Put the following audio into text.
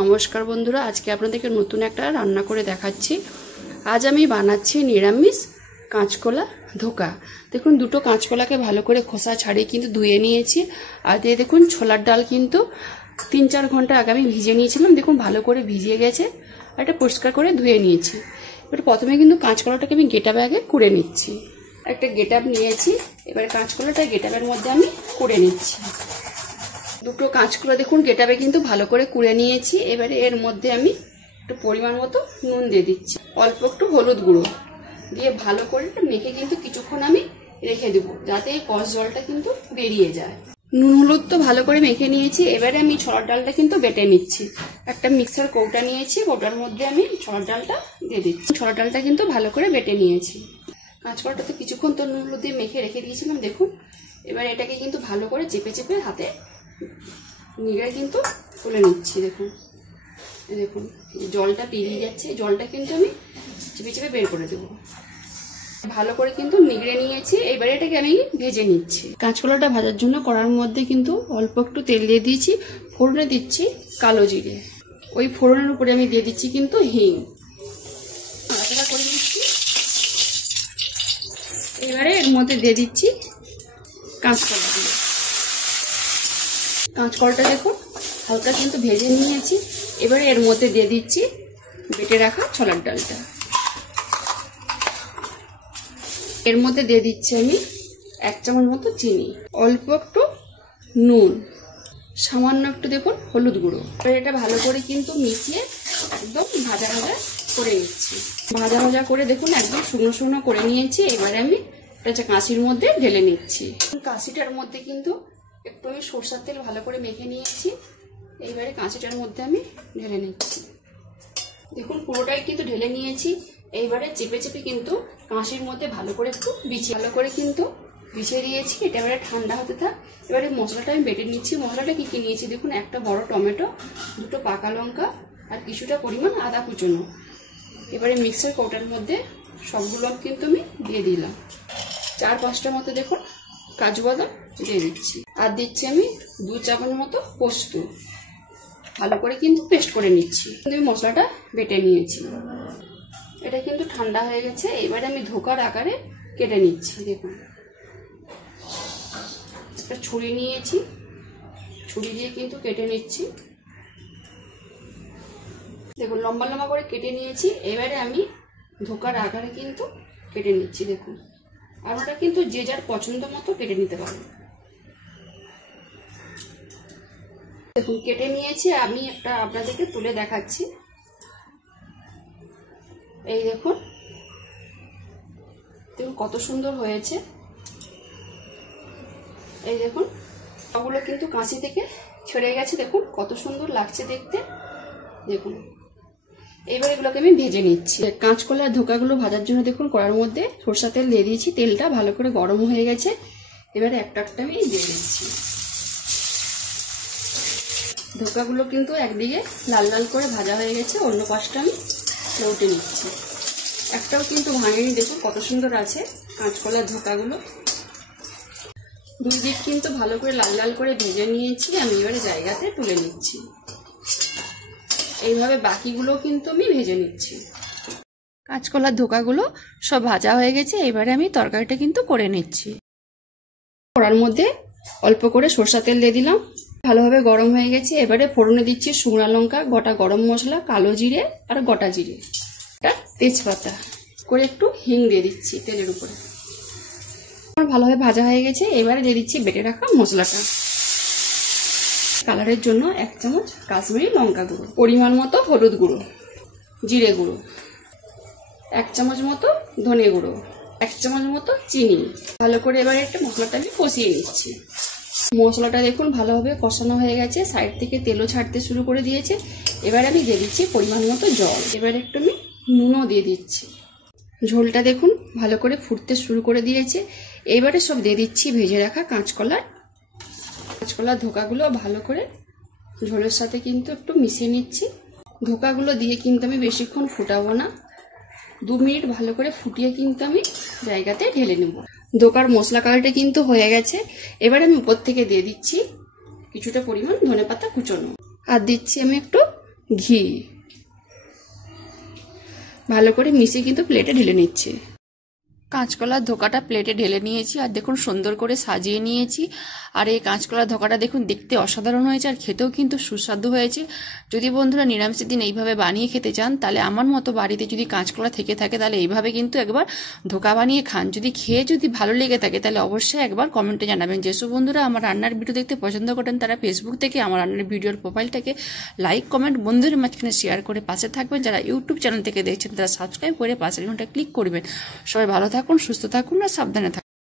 নমস্কার বন্ধুরা, আজকে আপনাদেরকে নতুন একটা রান্না করে দেখাচ্ছি। আজ আমি বানাচ্ছি নিরামিষ কাঁচকলা ধোকা। দেখুন, দুটো কাঁচকলাকে ভালো করে খোসা ছাড়িয়ে কিন্তু ধুয়ে নিয়েছি। আর দিয়ে দেখুন, ছোলার ডাল কিন্তু 3-4 ঘন্টা আগে আমি ভিজিয়ে নিয়েছিলাম। দেখুন, ভালো করে ভিজিয়ে গেছে। আর এটা পরিষ্কার করে ধুয়ে নিয়েছি। এবার প্রথমে কিন্তু কাঁচকলাটাকে আমি গেটা ব্যাগে কুড়ে নিচ্ছি। একটা গেটাপ নিয়েছি, এবার কাঁচকলাটা গেটাপের মধ্যে আমি কুড়ে নিচ্ছি। দুটো কাঁচকলা দেখুন গেটাবে কিন্তু ভালো করে কুড়ে নিয়েছি। এবারে এর মধ্যে আমি একটু পরিমাণ মতো নুন দিয়ে দিচ্ছি, অল্প একটু হলুদ গুঁড়ো দিয়ে ভালো করে মেখে কিন্তু কিছুক্ষণ আমি রেখে দেবো, যাতে এই কষ জলটা কিন্তু বেরিয়ে যায়। নুন হলুদ তো ভালো করে মেখে নিয়েছি। এবারে আমি ছোলার ডালটা কিন্তু বেটে নিচ্ছি। একটা মিক্সার কৌটা নিয়েছি, কৌটার মধ্যে আমি ছোলার ডালটা দিয়ে দিচ্ছি। ছোলার ডালটা কিন্তু ভালো করে বেটে নিয়েছি। কাঁচকলাটা তো কিছুক্ষণ তো নুন হলুদ দিয়ে মেখে রেখে দিয়েছিলাম। দেখুন, এবার এটাকে কিন্তু ভালো করে চেপে চেপে হাতে নিগড়ে কিন্তু তুলে নিচ্ছি। দেখুন দেখুন জলটা বেরিয়ে যাচ্ছে। জলটা কিন্তু আমি চেপে চেপে বের করে দেবো। ভালো করে কিন্তু নিগড়ে নিয়েছি। এবারে এটাকে আমি ভেজে নিচ্ছি। কাঁচকলাটা ভাজার জন্য কড়ার মধ্যে কিন্তু অল্প একটু তেল দিয়ে দিয়েছি। ফোড়নে দিচ্ছি কালো জিরে। ওই ফোড়নের উপরে আমি দিয়ে দিচ্ছি কিন্তু হিং। নাড়াচাড়া করে দিচ্ছি। এবারে এর মধ্যে দিয়ে দিচ্ছি কাঁচকলা। কাঁচকলাটা দেখুন হালকা কিন্তু ভেজে নিয়েছি। এবারে এর মধ্যে দিয়ে দিচ্ছি বেটে রাখা ছোলার ডালটা। এর মধ্যে দিয়ে দিচ্ছি আমি 1 চামচ মতো চিনি, অল্প একটু নুন, সামান্য একটু দেখুন হলুদ গুঁড়ো। এবার এটা ভালো করে কিন্তু মিশিয়ে একদম ভাজা ভাজা করে নিচ্ছি। ভাজা ভাজা করে দেখুন একদম শুকনো শুকনো করে নিয়েছি। এবারে আমি এটা কাঁচির মধ্যে ঢেলে নিচ্ছি। কাঁচিটার মধ্যে কিন্তু একটু আমি সরষের তেল ভালো করে মেখে নিয়েছি। এইবারে কাঁচিটার মধ্যে আমি ঢেলে নিচ্ছি। দেখুন, পুরোটাই কিন্তু ঢেলে নিয়েছি। এইবারে চেপে চেপে কিন্তু কাঁচির মধ্যে ভালো করে একটু বিছিয়ে দিয়েছি। এটা এবারে ঠান্ডা হতে থাক। এবারে মশলাটা আমি বেটে নিচ্ছি। মশলাটা কি নিয়েছি দেখুন, একটা বড় টমেটো, 2টো পাকা লঙ্কা আর কিছুটা পরিমাণ আদা কুচনো। এবারে মিক্সার কৌটার মধ্যে সবগুলো কিন্তু আমি দিয়ে দিলাম। 4-5টা মতো দেখুন কাজু বাদাম দিয়ে দিচ্ছি। আর দিচ্ছি আমি 2 চামচ মতো পোস্ত। ভালো করে কিন্তু পেস্ট করে নিচ্ছি। আমি মশলাটা বেটে নিয়েছি। এটা কিন্তু ঠান্ডা হয়ে গেছে। এবারে আমি ধোকার আকারে কেটে নিচ্ছি। দেখুন, একটা ছুরি নিয়েছি, ছুরি দিয়ে কিন্তু কেটে নিচ্ছি। দেখুন, লম্বা লম্বা করে কেটে নিয়েছি। এবারে আমি ধোকার আকারে কিন্তু কেটে নিচ্ছি। দেখুন, আপনারা কিন্তু যে যার পছন্দ মতো কেটে নিতে পারেন। দেখুন, কেটে নিয়েছি। আমি একটা আপনাদেরকে তুলে দেখাচ্ছি। এই দেখুন, দেখুন কত সুন্দর হয়েছে। এই দেখুন, সবগুলো কিন্তু কাঁচি থেকে ছেড়ে গেছে। দেখুন কত সুন্দর লাগছে দেখতে। দেখুন, এবার এগুলোকে আমি ভেজে নিচ্ছি। কাঁচকলার ধোকাগুলো ভাজার জন্য দেখুন কড়ার মধ্যে সরষের তেল দিয়ে দিয়েছি। তেলটা ভালো করে গরম হয়ে গেছে। এবারে একটা একটা আমি দিয়ে দিচ্ছি। ধোকাগুলো কিন্তু একদিকে লাল লাল করে ভাজা হয়ে গেছে, অন্য পাশটা আমি লউটে নিচ্ছি। একটাও কিন্তু ভাঙেনি। দেখুন কত সুন্দর আছে কাঁচকলার ধোকাগুলো। 2 দিক কিন্তু ভালো করে লাল লাল করে ভেজে নিয়েছি। আমি এবারে জায়গাতে তুলে নিচ্ছি। এইভাবে বাকিগুলো কিন্তু আমি ভেজে নিচ্ছি। কাঁচকলার ধোকাগুলো সব ভাজা হয়ে গেছে। এবারে আমি তরকারিটা কিন্তু করে নিচ্ছি। কড়ার মধ্যে অল্প করে সরষের তেল দিয়ে দিলাম। ভালোভাবে গরম হয়ে গেছে। এবারে ফোড়নে দিচ্ছি শুকনো লঙ্কা, গোটা গরম মশলা, কালো জিরে আর গোটা জিরে, তেজপাতা করে একটু হিং দিয়ে দিচ্ছি তেলের উপরে। ভালোভাবে ভাজা হয়ে গেছে। এবারে দিয়ে দিচ্ছি বেটে রাখা মশলাটা। কালারের জন্য 1 চামচ কাশ্মীরি লঙ্কা গুঁড়ো, পরিমাণ মতো হলুদ গুঁড়ো, জিরে গুঁড়ো, 1 চামচ মতো ধনে গুঁড়ো, 1 চামচ মতো চিনি। ভালো করে এবারে একটা মশলাটা আমি কষিয়ে নিচ্ছি। মশলাটা দেখুন ভালোভাবে কষানো হয়ে গেছে। সাইড থেকে তেলও ছাড়তে শুরু করে দিয়েছে। এবারে আমি দিয়ে দিচ্ছি পরিমাণ মতো জল। এবারে একটু আমি নুনও দিয়ে দিচ্ছি। ঝোলটা দেখুন ভালো করে ফুটতে শুরু করে দিয়েছে। এবারে সব দিয়ে দিচ্ছি ভেজে রাখা কাঁচকলার ধোকাগুলো ভালো করে ঝোলের সাথে কিন্তু একটু মিশিয়ে নিচ্ছি। ধোকাগুলো দিয়ে কিন্তু আমি বেশিক্ষণ ফুটাবো না, 2 মিনিট ভালো করে ফুটিয়ে কিন্তু আমি জায়গাতে ঢেলে নেব। ধোকার মশলা কালারটা কিন্তু হয়ে গেছে। এবার আমি উপর থেকে দিয়ে দিচ্ছি কিছুটা পরিমাণ ধনেপাতা কুচনো, আর দিচ্ছি আমি একটু ঘি ভালো করে মিশিয়ে কিন্তু প্লেটে ঢেলে নিচ্ছে। কাঁচকলার ধোকাটা প্লেটে ঢেলে নিয়েছি আর দেখুন সুন্দর করে সাজিয়ে নিয়েছি। আর এই কাঁচকলার ধোকাটা দেখুন দেখতে অসাধারণ হয়েছে আর খেতেও কিন্তু সুস্বাদু হয়েছে। যদি বন্ধুরা নিরামিষের দিন এইভাবে বানিয়ে খেতে চান তাহলে আমার মতো বাড়িতে যদি কাঁচকলা থেকে থাকে তাহলে এইভাবে কিন্তু একবার ধোকা বানিয়ে খান। যদি খেয়ে যদি ভালো লেগে থাকে তাহলে অবশ্যই একবার কমেন্টে জানাবেন। যেসব বন্ধুরা আমার রান্নার ভিডিও দেখতে পছন্দ করেন তারা ফেসবুক থেকে আমার রান্নার ভিডিওর প্রোফাইলটাকে লাইক কমেন্ট বন্ধুদের মাঝখানে শেয়ার করে পাশে থাকবেন। যারা ইউটিউব চ্যানেল থেকে দেখছেন তারা সাবস্ক্রাইব করে পাশের ঘন্টা ক্লিক করবেন। সবাই ভালো থাকুন, সুস্থ থাকুন আর সাবধানে থাকুন।